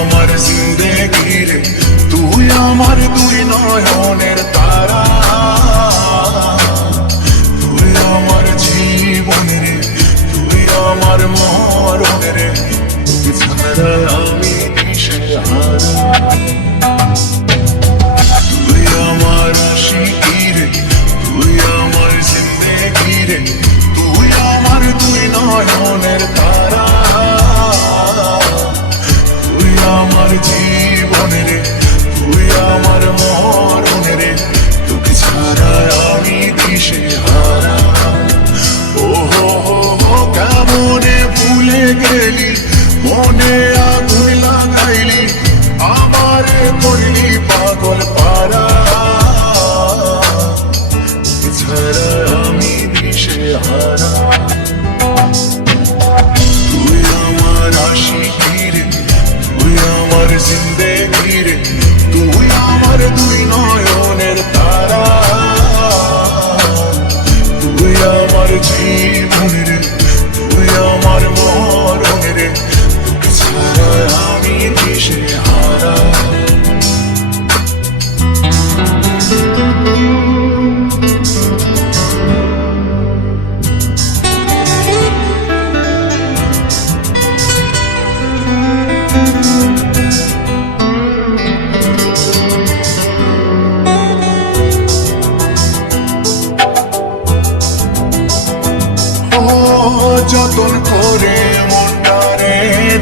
আমার জিন্দেগি রে, তুই আমার দুই নয়নের তারা, তুই আমার জীবন রে, তুই আমার মরণ রে, তুই ছাড়া আমি দিশেহারা। তুই আমার আশিকি রে, তুই আমার জিন্দেগি রে, তুই আমার দুই নয়নের তারা, তুই আমার জীবন রে, তুই আমার মরণ রে, তোকে ছাড়া আমি দিশেহারা। ও হো হো হো কেমনে ভুলে গেলি, মনে আগুন লাগাইলি, আমারে করলি পাগল পারা, তোকে ছাড়া আমি দিশেহারা। তুই আমার আশিকি রে, তুই আমার জিন্দেগি রে, তুই আমার দুই নয়নের তারা, তুই আমার জীবন রে, তুই আমার মরণ রে, তোকে ছাড়া আমি দিশেহারা। যতন করে মনটারে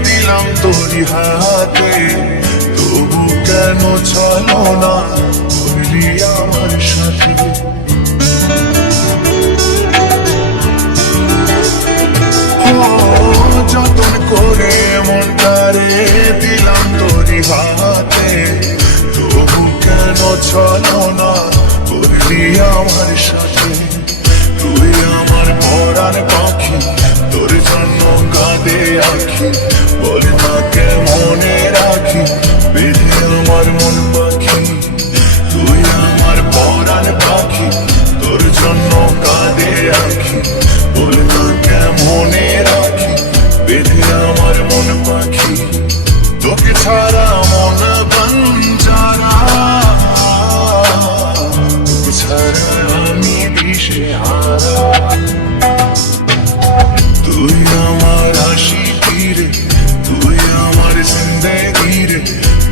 দিলাম তোরি হাতে, তবু কেন চলো না করলি আমার সাথে। যতন করে মনটারে দিলাম তোরি হাতে, তবু কেন চলো না করলি আমার সাথে। তুই আমার পরাণ পাখি, তোর জন্য কাঁদে আখি, বল না কেমনে রাখি বেঁধে আমার মন পাখি। তুই আমার পরাণ পাখি, তোর জন্য কাঁদে আখি, বল না কেমনে রাখি বেঁধে আমার মন পাখি। তোকে ছাড়া মন বাঞ্ছারা, তোকে ছাড়া আমি দিশেহারা। তুই আমার আশিকি রে, তুই আমার জিন্দেগি রে,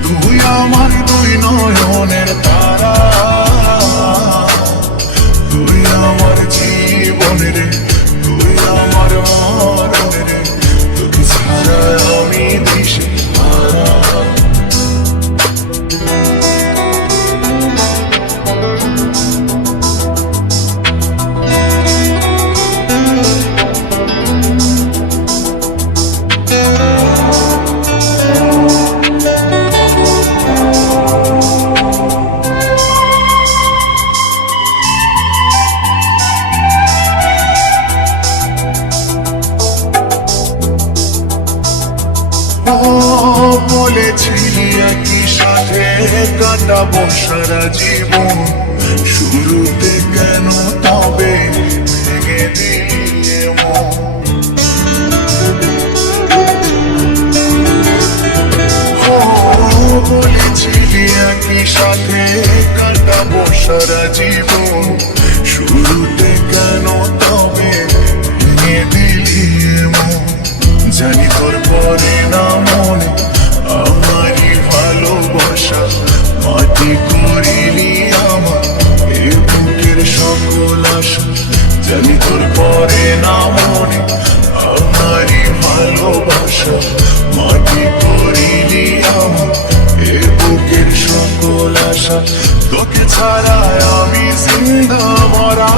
তুই আমার দুই নয়নের তারা, তুই আমার জীবন রে, তুই আমার মরণ রে, তোকে ছাড়া আমি দিশেহারা। বলেছিলি একই সাথে কাটাবো সারা জীবন, শুরুতে কেন তবে ভেঙে দিয়ে মন। বলেছিলি একই সাথে কাটাবো সারা জীবন, শুরুতে কেন তবে ভেঙে দিলি মন। জানি তোর পরে না মনে আমারই ভালোবাসা, মাটি করিলি আমার এ বুকের সকল আশা। জানি তোর পরে না মনে আমারই ভালোবাসা, মাটি করিলি আমার এ বুকের সকল আশা। তোকে ছাড়া আমি জিন্দা মরা,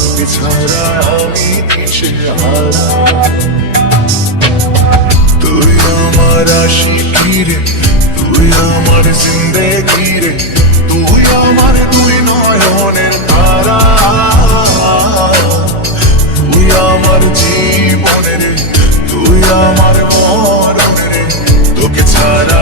তোকে ছাড়া আমি দিশেহারা। তুই আমার আশিকি রে, তুই আমার জিন্দেগি রে, তুই আমার দুই নয়নের তারা, তুই আমার জীবন রে, তুই আমার মরণ রে, তোকে ছাড়া